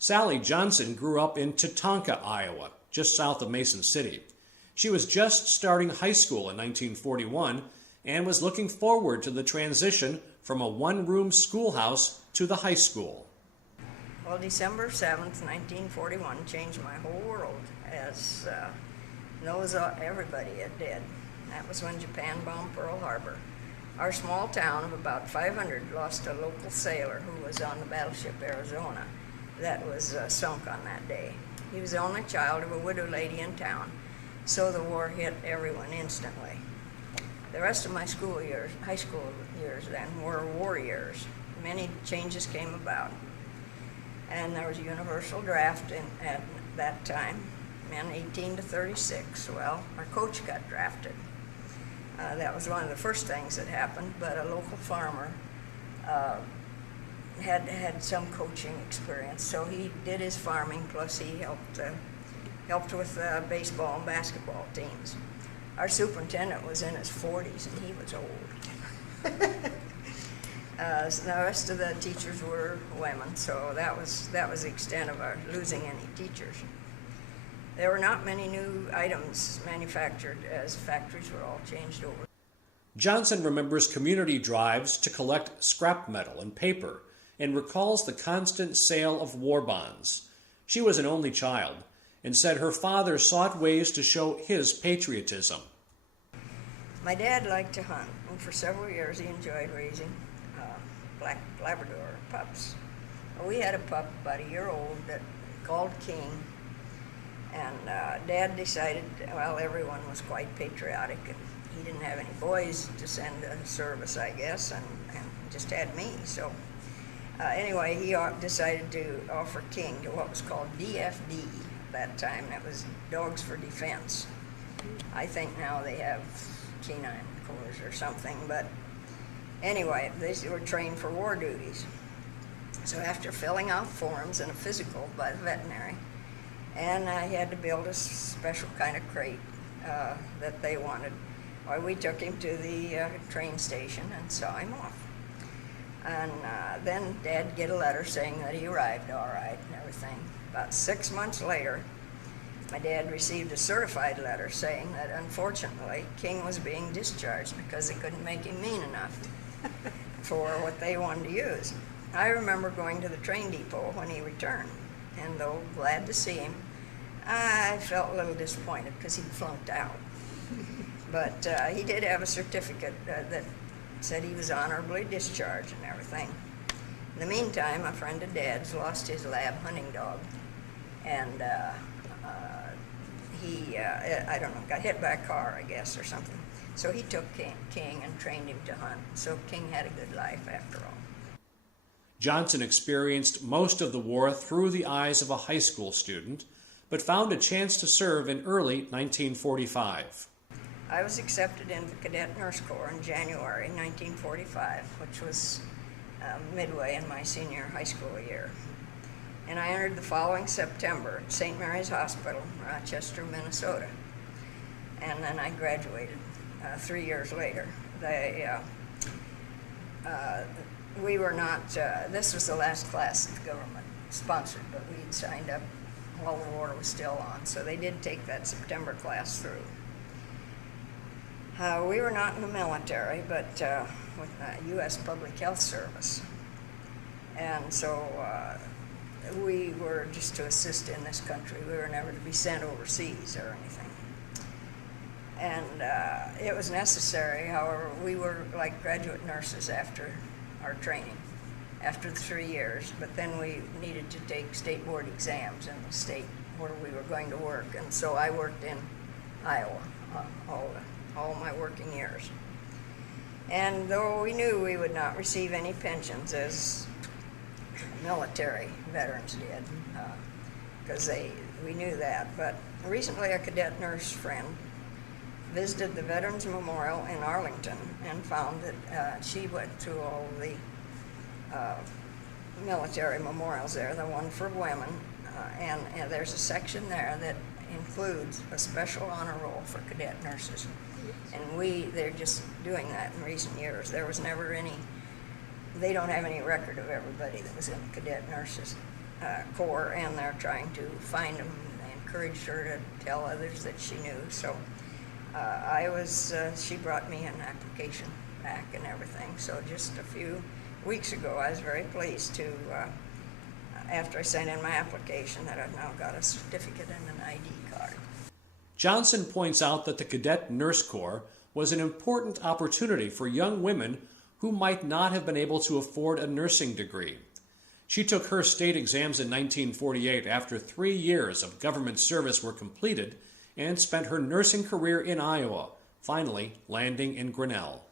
Sally Johnson grew up in Tatanka, Iowa, just south of Mason City. She was just starting high school in 1941 and was looking forward to the transition from a one-room schoolhouse to the high school. Well, December 7th, 1941 changed my whole world, as knows everybody it did. That was when Japan bombed Pearl Harbor. Our small town of about 500 lost a local sailor who was on the battleship Arizona that was sunk on that day. He was the only child of a widow lady in town, so the war hit everyone instantly. The rest of my school years, high school years then, were war years. Many changes came about. And there was a universal draft at that time, men 18 to 36. Well, our coach got drafted. That was one of the first things that happened, but a local farmer had some coaching experience, so he did his farming, plus he helped with baseball and basketball teams. Our superintendent was in his 40s, and he was old. So the rest of the teachers were women, so that was the extent of our losing any teachers. There were not many new items manufactured, as factories were all changed over. Johnson remembers community drives to collect scrap metal and paper and recalls the constant sale of war bonds. She was an only child and said her father sought ways to show his patriotism. My dad liked to hunt, and for several years he enjoyed raising black Labrador pups. We had a pup about a year old that called King, and Dad decided, well, everyone was quite patriotic, and he didn't have any boys to send to service, I guess, and just had me. So anyway, he decided to offer King to what was called DFD at that time. That was Dogs for Defense. I think now they have Canine Corps or something, but anyway, they were trained for war duties. So after filling out forms and a physical by the veterinary, and I had to build a special kind of crate that they wanted, well, we took him to the train station and saw him off. And then Dad get a letter saying that he arrived all right and everything. About 6 months later, my dad received a certified letter saying that unfortunately King was being discharged because they couldn't make him mean enough for what they wanted to use. I remember going to the train depot when he returned, and though glad to see him, I felt a little disappointed because he'd flunked out. But he did have a certificate that said he was honorably discharged and everything. In the meantime, a friend of Dad's lost his lab hunting dog, and he, I don't know, got hit by a car, I guess, or something. So he took King and trained him to hunt. So King had a good life after all. Johnson experienced most of the war through the eyes of a high school student, but found a chance to serve in early 1945. I was accepted into the Cadet Nurse Corps in January 1945, which was midway in my senior high school year. And I entered the following September at St. Mary's Hospital, Rochester, Minnesota. And then I graduated 3 years later. We were not, this was the last class that the government sponsored, but we had signed up while the war was still on, so they did take that September class through. We were not in the military, but with the U.S. Public Health Service. And so we were just to assist in this country. We were never to be sent overseas or anything. And it was necessary, however, we were like graduate nurses after our training, after the 3 years, but then we needed to take state board exams in the state where we were going to work, and so I worked in Iowa all my working years. And though we knew we would not receive any pensions as military veterans did, because we knew that, but recently a cadet nurse friend visited the Veterans Memorial in Arlington and found that she went through all the military memorials there, the one for women, and there's a section there that includes a special honor roll for cadet nurses. And they're just doing that in recent years. There was never any, they don't have any record of everybody that was in the cadet nurses. Corps, and they're trying to find them. I encouraged her to tell others that she knew. So she brought me an application back and everything. So just a few weeks ago, I was very pleased to, after I sent in my application, that I've now got a certificate and an ID card. Johnson points out that the Cadet Nurse Corps was an important opportunity for young women who might not have been able to afford a nursing degree. She took her state exams in 1948 after 3 years of government service were completed and spent her nursing career in Iowa, finally landing in Grinnell.